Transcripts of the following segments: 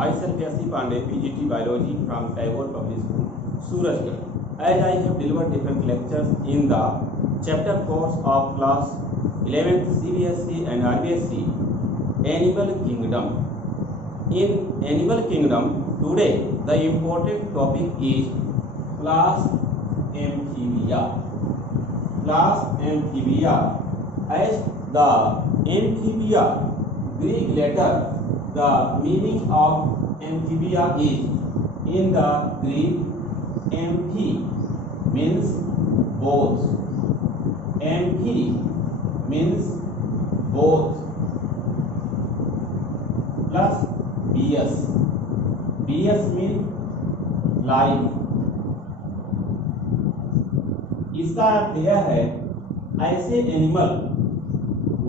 Myself Yasi Pandey, PGT Biology from Tagore Public School, Surajgarh. As I have delivered different lectures in the chapter course of class 11th CBSE and RBSE, Animal Kingdom. In Animal Kingdom, today the important topic is class Amphibia. Class Amphibia. As the Amphibia Greek letter, the meaning of amphibia is in the Greek amphi means both. Amphi means both plus bs. Bs means life. इसका अर्थ यह है ऐसे animal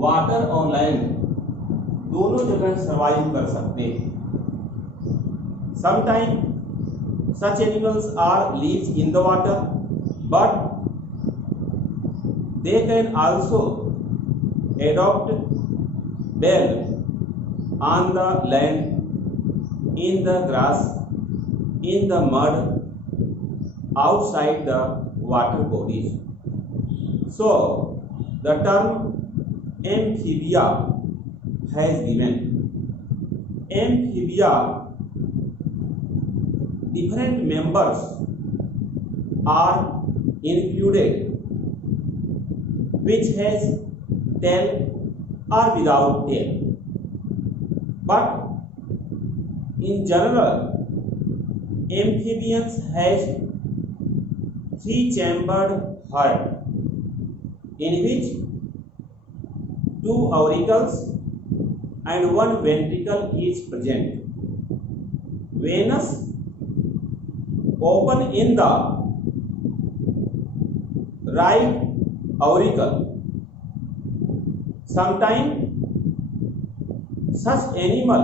water और land दोनों जगह survive कर सकते हैं. Sometimes such animals are lives in the water, but they can also adopt well on the land, in the grass, in the mud, outside the water bodies. So the term amphibia has given. Amphibia, different members are included which has tail or without tail. But in general, amphibians has three-chambered heart in which two auricles and one ventricle is present. Venous open in the right auricle. Sometimes such animal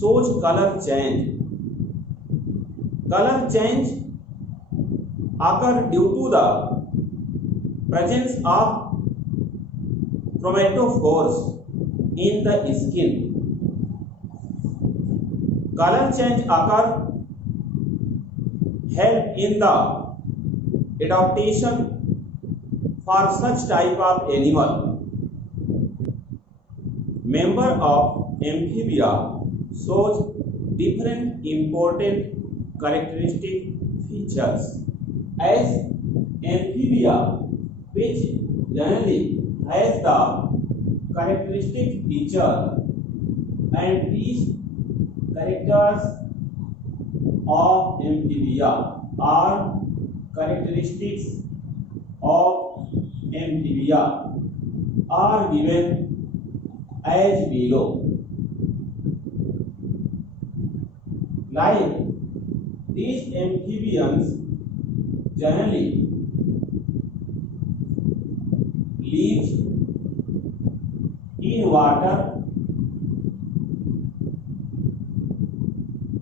shows color change. Color change occur due to the presence of chromatophores in the skin. Color change occur help in the adaptation for such type of animal. Member of amphibia shows different important characteristic features. As amphibia, which generally has the characteristic feature, and these characters of amphibia are characteristics of amphibia are given as below. Like these amphibians generally live in water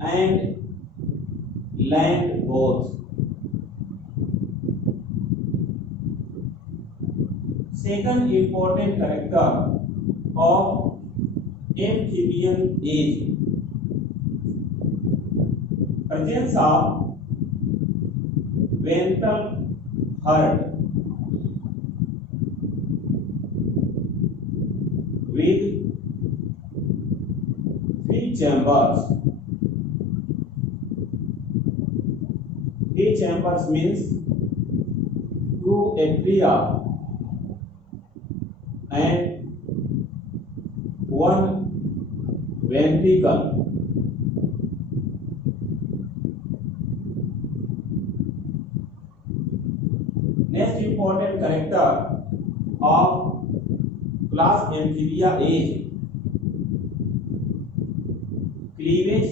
and land both. Second important character of amphibian is presence of ventral heart with three chambers. Three chambers means two atria and one ventricle. Next important character of class amphibia is cleavage,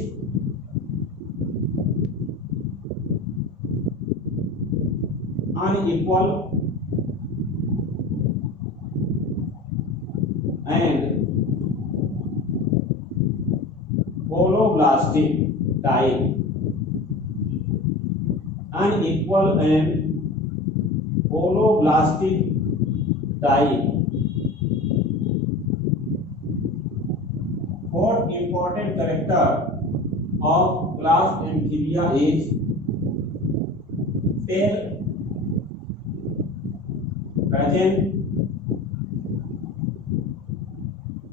unequal and holoblastic type. Unequal and holoblastic type. Fourth important character of class Amphibia is tail, present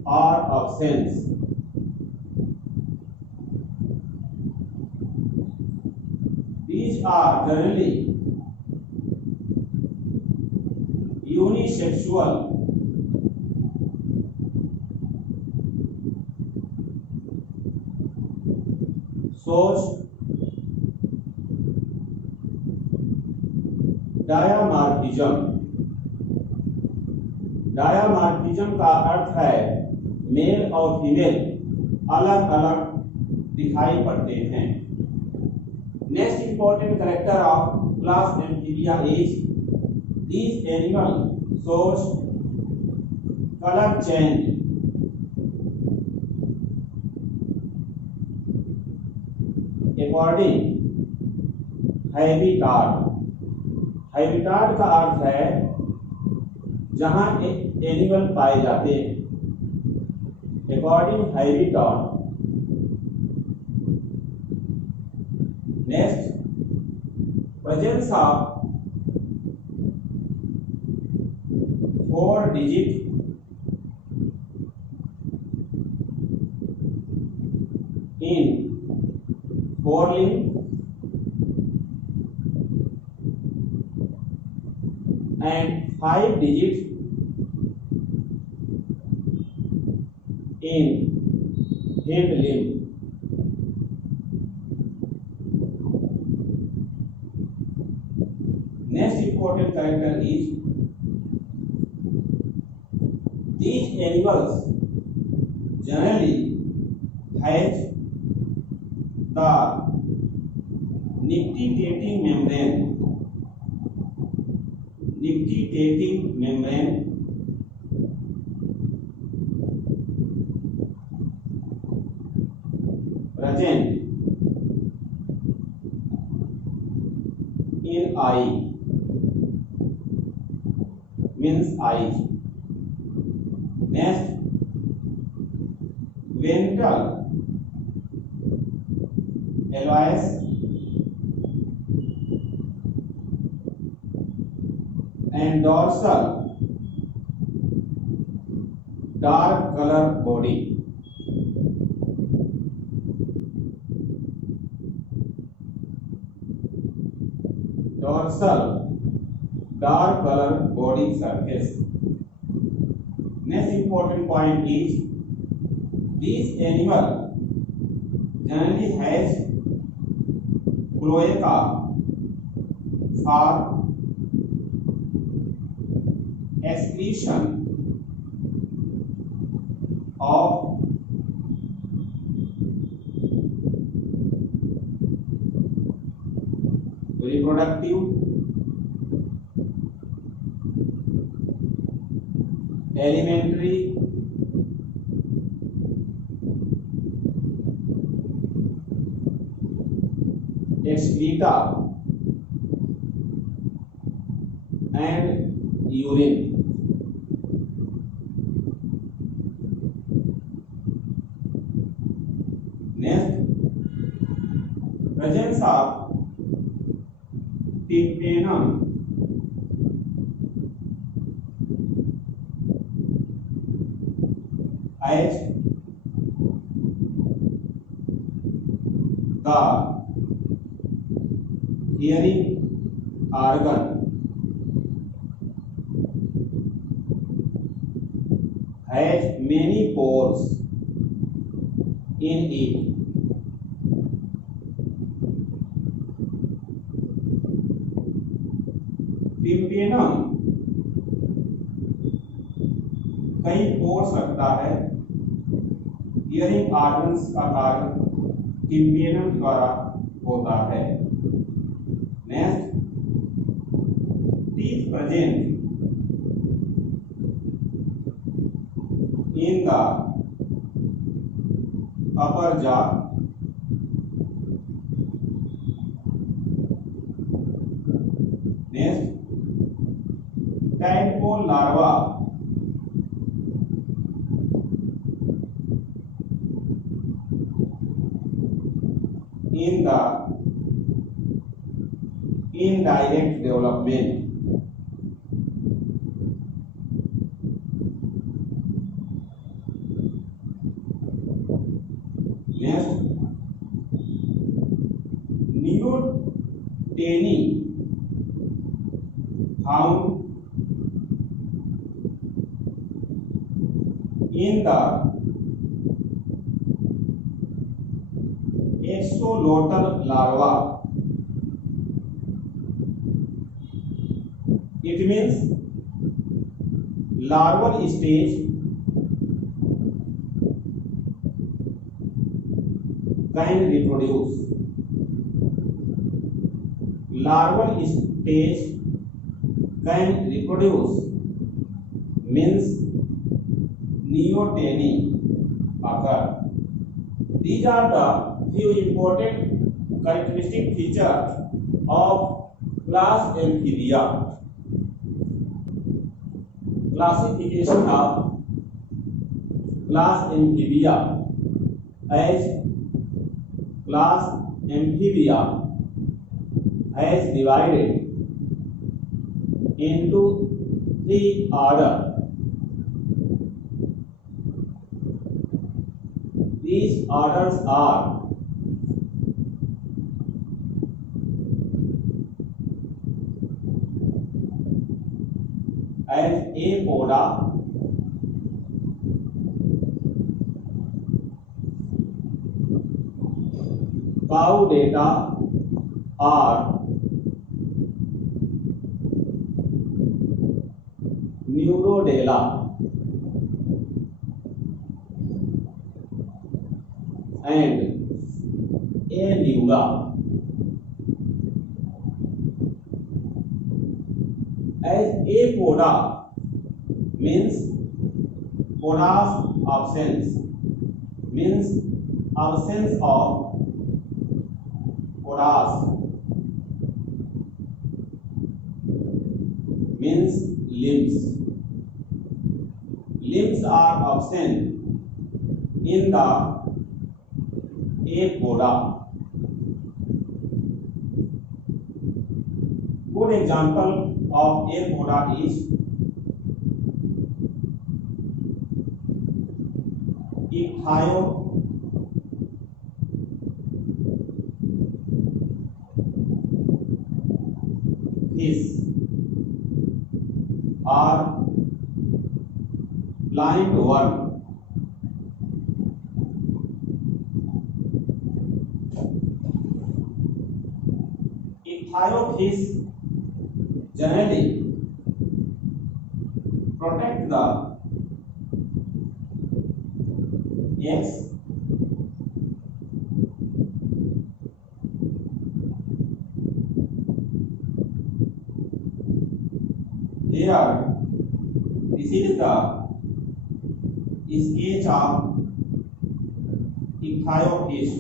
or absence. These are generally unisexual shows डायामॉर्फिज्म। डायामॉर्फिज्म का अर्थ है mail और female अलग अलग दिखाई पड़ते हैं। Next important character of class amphibia is these animals shows color change according habitat। Habitat का अर्थ है जहां एनिमल पाए जाते हैं। According habitat. Next, presence of 4 digit in forelimb and 5 digits in hind limb। Next important character is these animals generally has the nictitating membrane। nictitating membrane present in eye means eyes। Next, ventral alveolus and dorsal dark color body। dorsal dark color body surface। Next important point is this animal generally has cloaca for excretion of reproductive, elementary, excreta and urine। Next, presence of tympanum as the hearing organ has many pores in it। Tympanum कई pores रखता है। Hearing organs का कार्य tympanum द्वारा होता है। Next, teeth present in the upper jaw next tadpole larva in the indirect development. Next, neoteny found in the axolotl larva. It means larval stage can reproduce. Larval stage can reproduce means neoteny occur. These are the few important characteristic features of class Amphibia. Classification of class Amphibia. As class Amphibia has divided into three orders. These orders are as Apoda, Caudata or Neurodela, and Anuga. As Apoda means podas absence, means absence of podas, means limbs. Limbs are absent in the Apoda. Good example of Apoda is ichthyofish or blind worm. Ichthyofish generally protect the eggs here. This is the sketch of ichthyofish.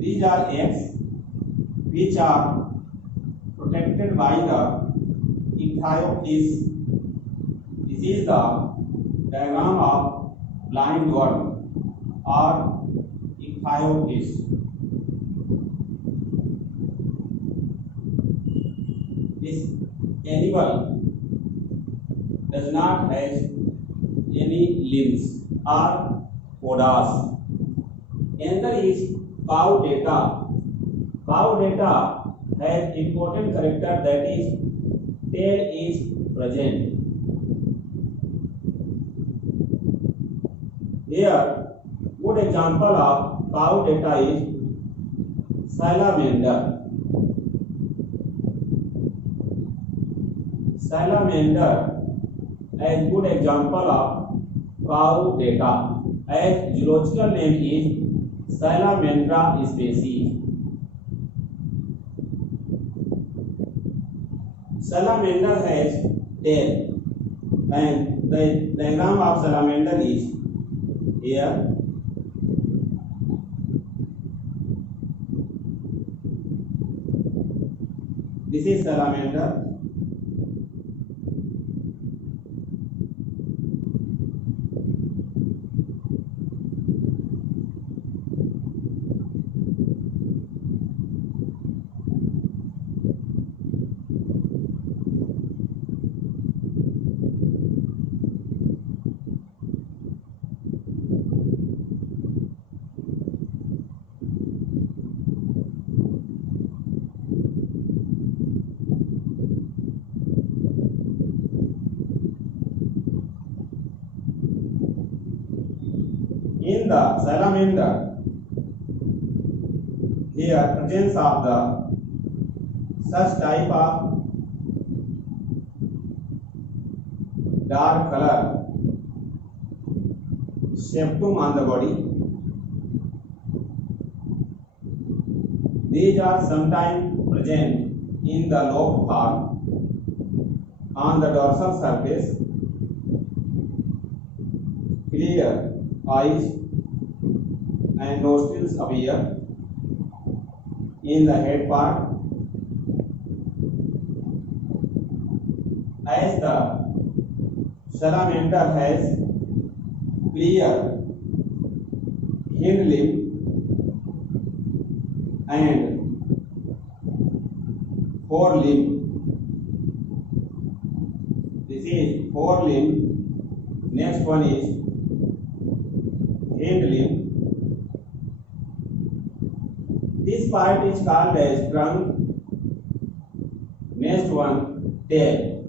These are eggs which are protected by the ichthyofish. This is the diagram of blind worm or ichthyofish. This animal does not have any limbs or podas. Another is Caudata. Caudata has important character, that is tail is present. Here, good example of cow data is salamander. Salamander as good example of cow data. As zoological name is Salamandra species. Salamander has tail, and the diagram of salamander is here. This is salamander. In the salamander, here presence of the such type of dark color septum on the body. These are sometimes present in the lobe form on the dorsal surface. Clear eyes and nostrils appear in the head part. As the salamander has clear hind limb and forelimb. This is forelimb. Next one is hind limb. This part is called as trunk. Next one, tail.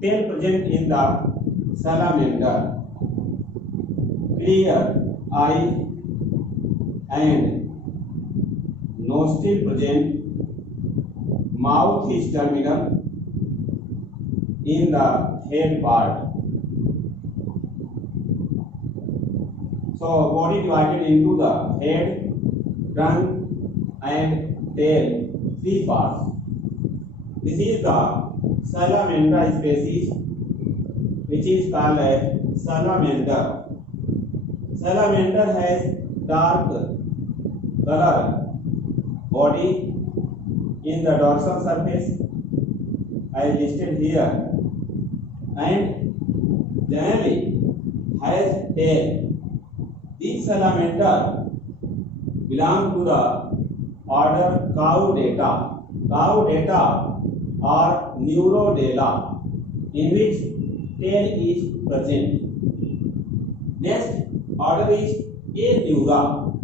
Tail present in the salamander. Clear eye and nostril present. Mouth is terminal in the head part. So body divided into the head, trunk and tail, three parts. This is the salamander species, which is called as salamander. Salamander has dark color body in the dorsal surface as listed here, and generally has tail. This salamander belong to the order Caudata. Caudata or Neurodela, in which tail is present. Next order is Aneura.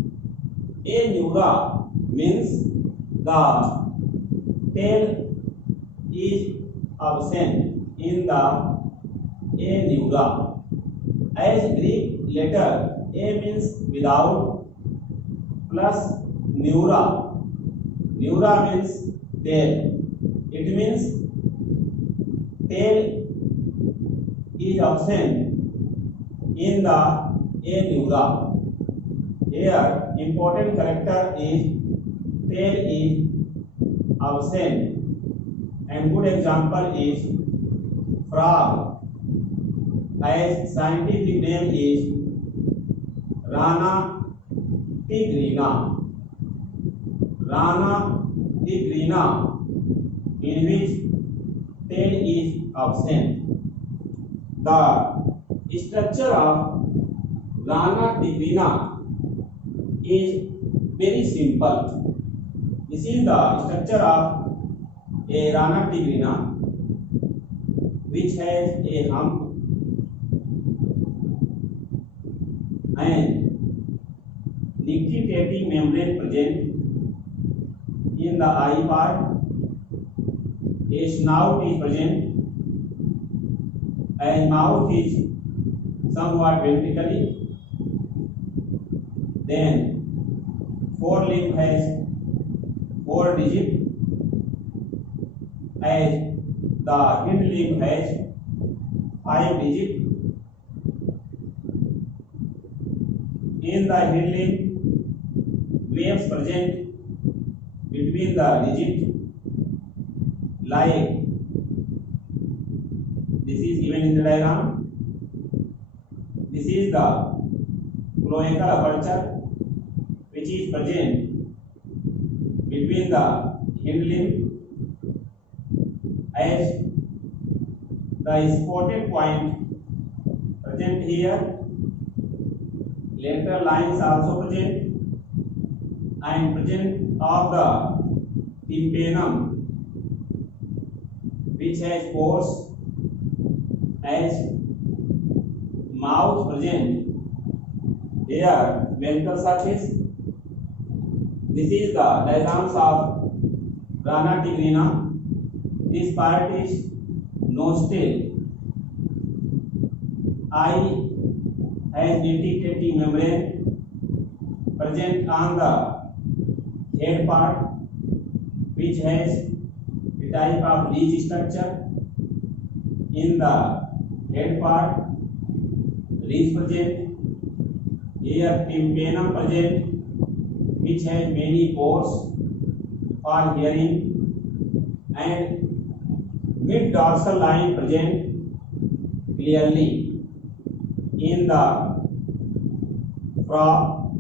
Aneura means the tail is absent in the Aneura. As Greek letter A means without, plus neura. Neura means tail. It means tail is absent in the aneura. Here important character is tail is absent, and good example is frog. As scientific name is Rana tigrina. Rana tigrina, in which tail is absent. The structure of Rana tigrina is very simple. This is the structure of a Rana tigrina, which has a hump and nictitating membrane present in the eye part. a snout is present, and mouth is somewhat vertically. Then forelimb has 4 digits, as the hind limb has 5 digits. In the hind limb, waves present between the digits, like this is given in the diagram. This is the cloacal aperture which is present between the hind limb, as the spotted point present here. Lateral lines also present, and present of the tympanum which has pores, as mouth present here ventral surface. This is the diagrams of Rana tigrina. This part is nostril. Eye has detectating membrane present on the head part, which has a type of leech structure. In the head part, ridge present. Here tympanum present, which has many pores for hearing, and mid dorsal line present clearly in the frog,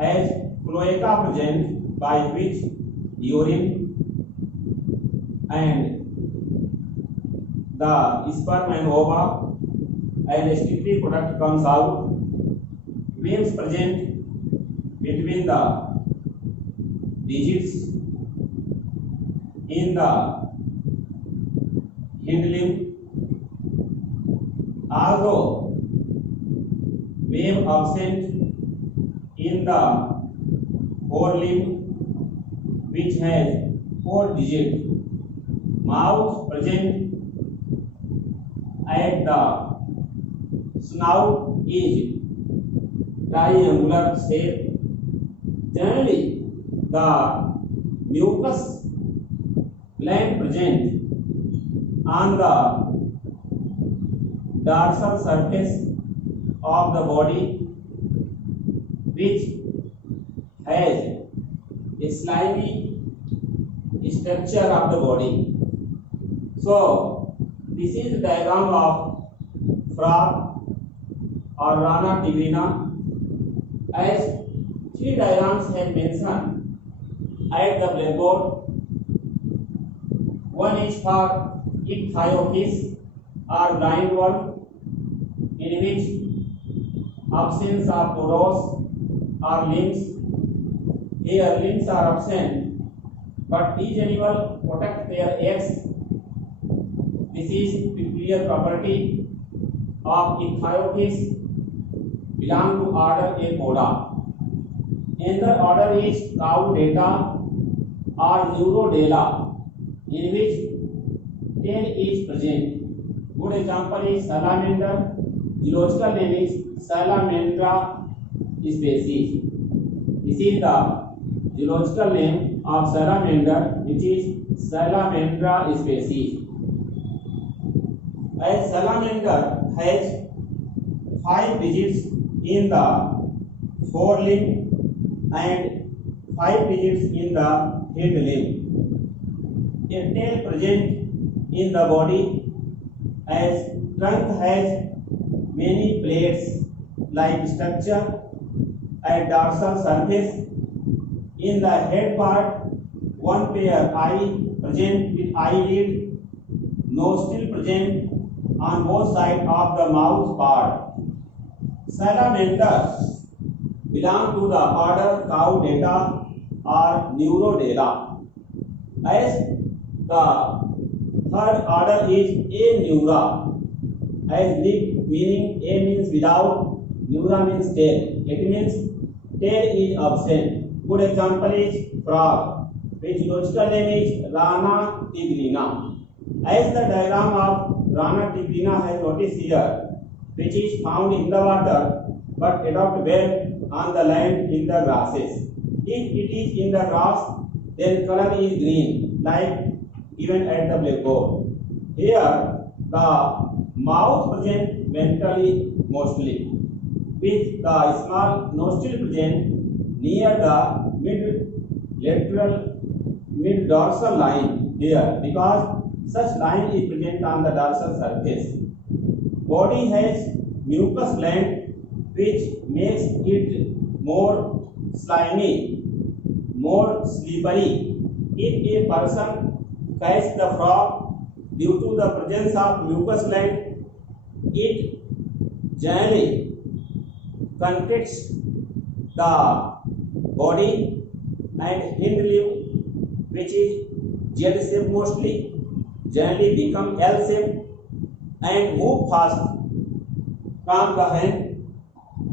as cloaca present, by which urine and the sperm and ova and excretory product comes out. Veins present between the digits in the hind limb. Although wave absent in the forelimb, which has 4 digits, mouth present at the snout is triangular shape. Generally, the mucus gland present on the dorsal surface of the body, which has a slimy structure of the body. So this is the diagram of frog or Rana tigrina, as 3 diagrams have mentioned at the blackboard. One is for ichthyophis or blind worm, in which absence of pores or limbs. Here limbs are absent, but each animal protect their eggs. This is peculiar property of ichthyophis, belong to order Apoda. Another order is Caudata or Neurodela, in which tail is present. Good example is salamander. Zoological name is Salamandra species. This is the zoological name of salamander, which is Salamandra species. As salamander has 5 digits in the forelimb and 5 digits in the hind limb. A tail present in the body, as trunk has many plates like structure at dorsal surface. In the head part, 1 pair eye present with eyelid, nostril present on both sides of the mouth part. Salamanders belong to the order Caudata or Neurodela, as the third order is Aneura, as lip meaning A means without, neura means tail. It means tail is absent. Good example is frog. which zoological name is Rana tigrina. As the diagram of Rana tigrina has noticed here, which is found in the water but adopt well on the land in the grasses. If it is in the grass, then color is green, like given at the blackboard. Here, the mouth present ventrally mostly, with the small nostril present near the mid dorsal line here, because such line is present on the dorsal surface. Body has mucus gland which makes it more slimy, more slippery. If a person catches the frog due to the presence of mucus gland, it generally contracts the body and hind limb, which is Z shape mostly, generally become L shape and move fast from the hand.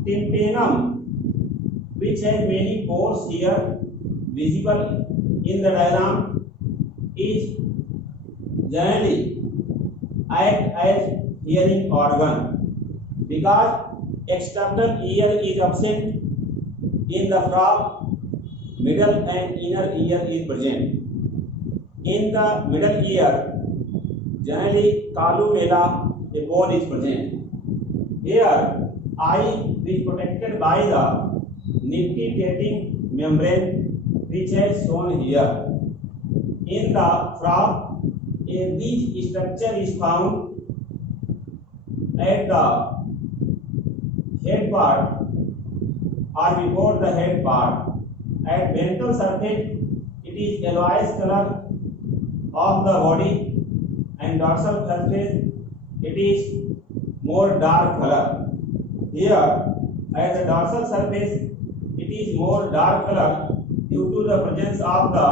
Tympanum, which has many pores here visible in the diagram, is generally act as hearing organ, because external ear is absent in the frog, middle and inner ear is present. In the middle ear, generally columella, a bone is present. Here, eye is protected by the nictitating membrane, which is shown here. In the frog, a ridge structure is found at the head part or before the head part. At ventral surface, it is yellowish color of the body, and dorsal surface, it is more dark color. Here, at the dorsal surface, it is more dark color due to the presence of the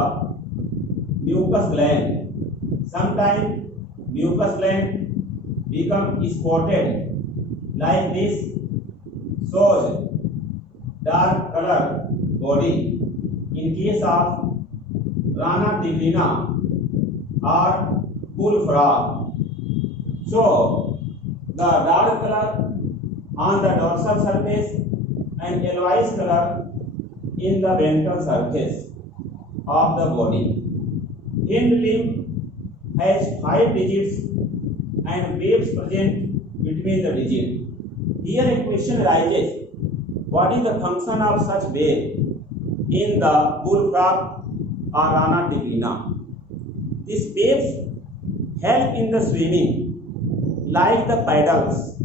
mucus gland. Sometimes mucus gland become spotted like this, shows dark color body in case of Rana tigrina or bullfrog. So, the dark color on the dorsal surface and yellowish color in the ventral surface of the body. Hind limb has 5 digits and waves present between the digits. Here a question arises, what is the function of such wave in the bullfrog or Rana tigrina? These waves help in the swimming like the paddles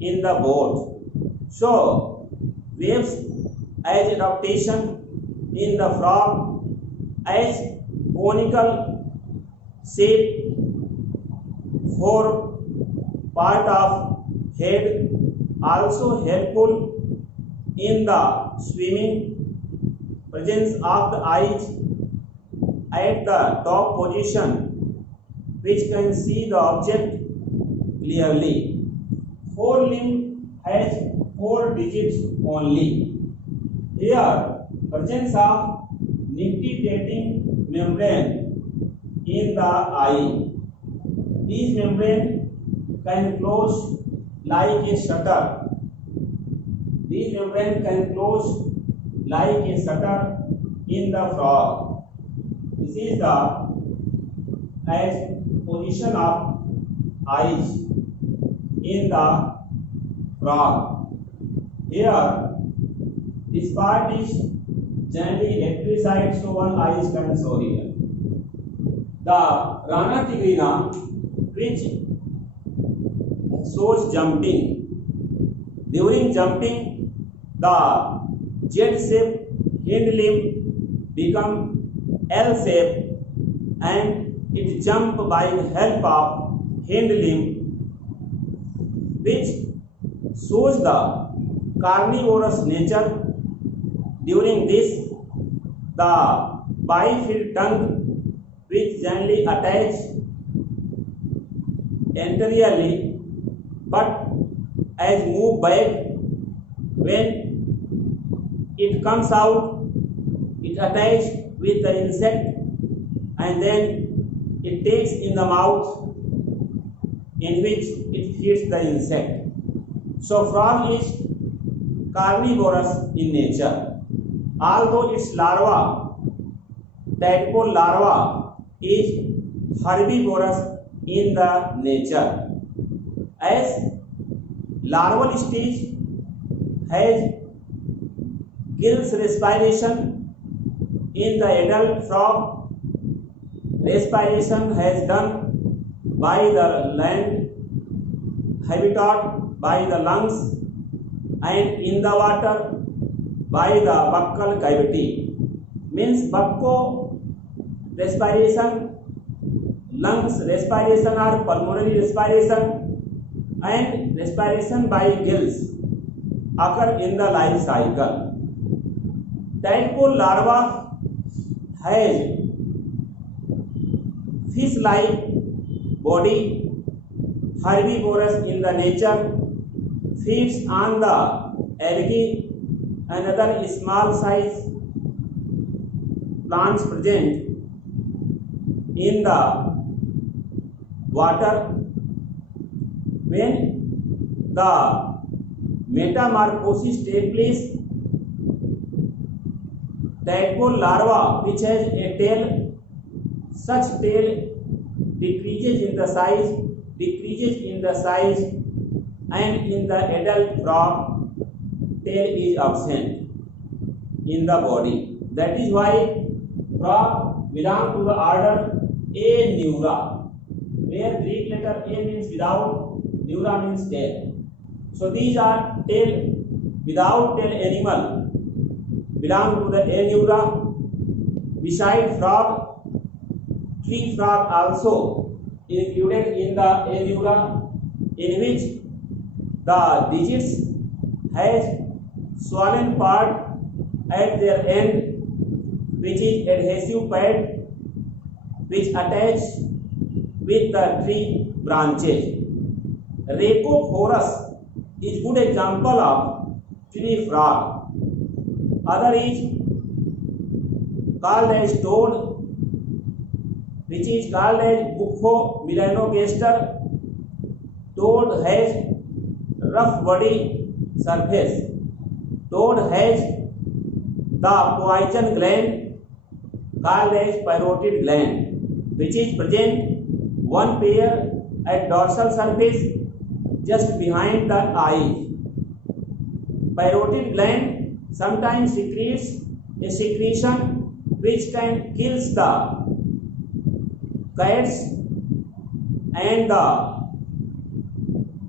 in the boat. So, waves as adaptation in the frog as conical shape for part of head, also helpful in the swimming. Presence of the eyes at the top position, which can see the object clearly. Forelimb has 4 digits only. Here, presence of nictitating membrane in the eye. These membrane can close like a shutter. These membrane can close like a shutter in the frog. This is the position of eyes in the frog. Here, this part is generally electrified, so one eye is can show here. The Rana tigrina, which shows jumping. During jumping, the Z-shaped hind limb become L-shaped and it jump by the help of hind limb, which shows the carnivorous nature. During this, the bifid tongue, which generally attach anteriorly but as move back when it comes out, it attached with the insect and then it takes in the mouth, in which it feeds the insect. So frog is carnivorous in nature. Although its larva, tadpole larva, is herbivorous in the nature. As larval stage has gills respiration, in the adult frog respiration has done by the land habitat, by the lungs, and in the water by the buccal cavity. Means bucco respiration, lungs respiration or pulmonary respiration, and respiration by gills occur in the life cycle. Tadpole larva has fish-like body, herbivorous in the nature, feeds on the algae and other small size plants present in the water. When the metamorphosis takes place, tadpole larva, which has a tail, such tail decreases in the size, and in the adult frog, tail is absent in the body. That is why frog belong to the order Aneura, where Greek letter A means without, neura means tail. So these are tail, without tail animal belong to the Aneura. Beside frog, tree frog also included in the Aneura, in which the digits has swollen part at their end, which is adhesive pad which attach with the tree branches. Rhacophorus is good example of tree frog. Other is called as toad, which is called as Bufo melanogaster. Toad has rough body surface. Toad has the poison gland called as parotid gland, which is present one pair at dorsal surface just behind the eyes. Parotid gland sometimes secretes a secretion which can kill the cats and the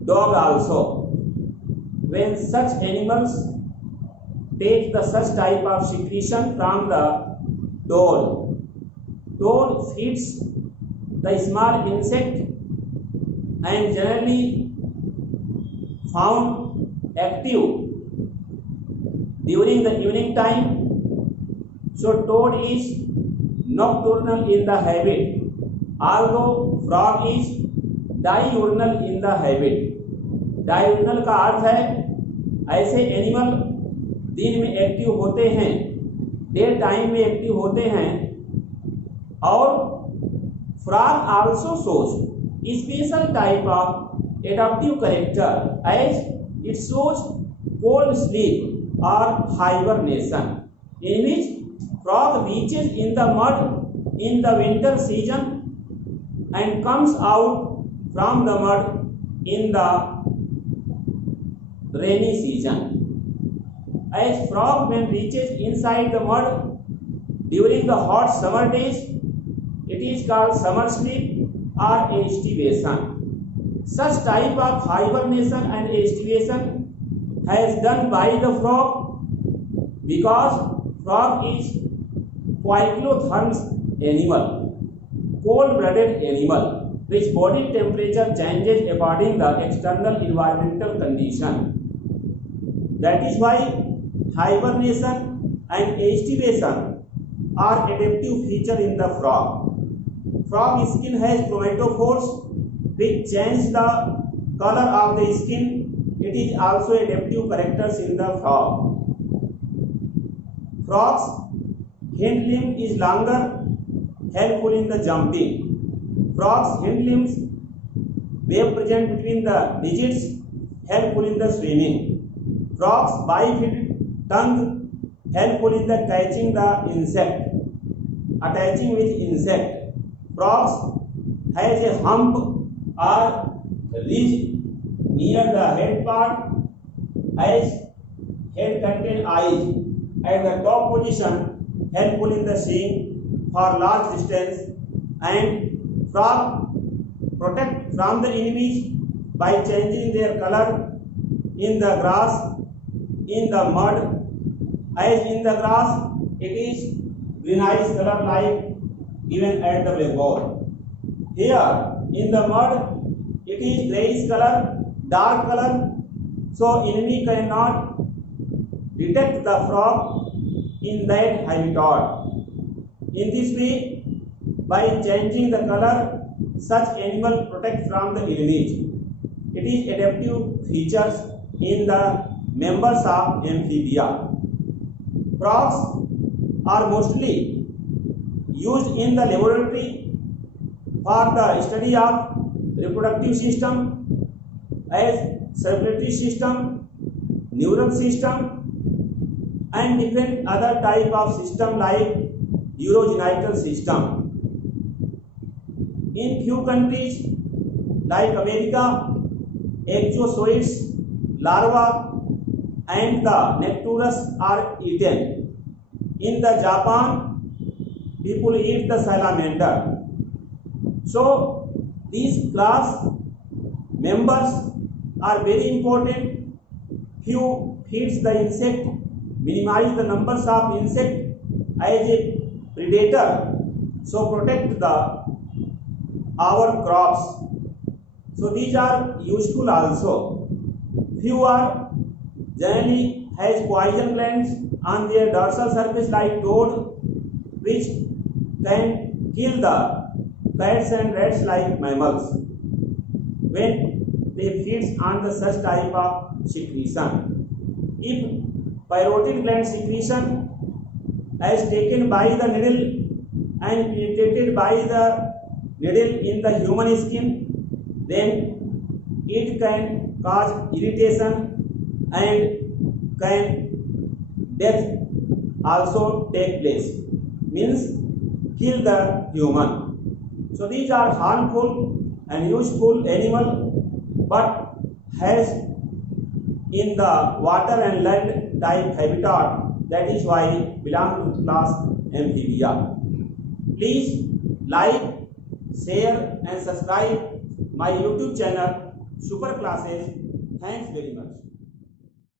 dog also. When such animals take the such type of secretion from the toad, toad feeds the small insect and generally found active during the evening time. So toad is nocturnal in the habit, although frog is diurnal in the habit. डायurnal का अर्थ है ऐसे animal दिन में active होते हैं, day time में active होते हैं. और frog also shows special type of adaptive character as it shows cold sleep or hibernation, in which frog reaches in the mud in the winter season and comes out from the mud in the rainy season. As frog when reaches inside the mud during the hot summer days, it is called summer sleep or estivation. Such type of hibernation and estivation has done by the frog because frog is poikilotherms animal, cold-blooded animal, which body temperature changes according the external environmental condition. That is why hibernation and estivation are adaptive feature in the frog. Frog skin has chromatophores which change the color of the skin. It is also adaptive characters in the frog. Frog's hind limb is longer, helpful in the jumping. Frogs' hind limbs wave present between the digits, helpful in the swimming. Frogs' bifid tongue helpful in the catching the insect, attaching with insect. Frogs has a hump or ridge near the head part, as head contain eyes at the top position, helpful in the seeing for large distance. And frog protect from the enemies by changing their color in the grass, in the mud. As in the grass it is greenish color like given at the blackboard. Here in the mud it is grayish color, dark color, so enemy cannot detect the frog in that habitat. In this way, by changing the color, such animal protect from the enemies. It is adaptive features in the members of amphibia. Frogs are mostly used in the laboratory for the study of reproductive system, as circulatory system, neural system, and different other type of system like urogenital system. In few countries like America, exozoites, larvae and the nectarus are eaten. In the Japan, people eat the salamander. So these class members are very important. Few feeds the insect, minimize the numbers of insect as a predator, so protect our crops. So these are useful also. Few are generally has poison glands on their dorsal surface like toad, which can kill the cats and rats like mammals when they feed on the such type of secretion. If parotid gland secretion as taken by the needle and penetrated by the needle in the human skin, then it can cause irritation and can death also take place, means kill the human. So these are harmful and useful animal, but has in the water and land type habitat. That is why belong to class amphibia. Please like, share and subscribe my YouTube channel Super Classes. Thanks very much.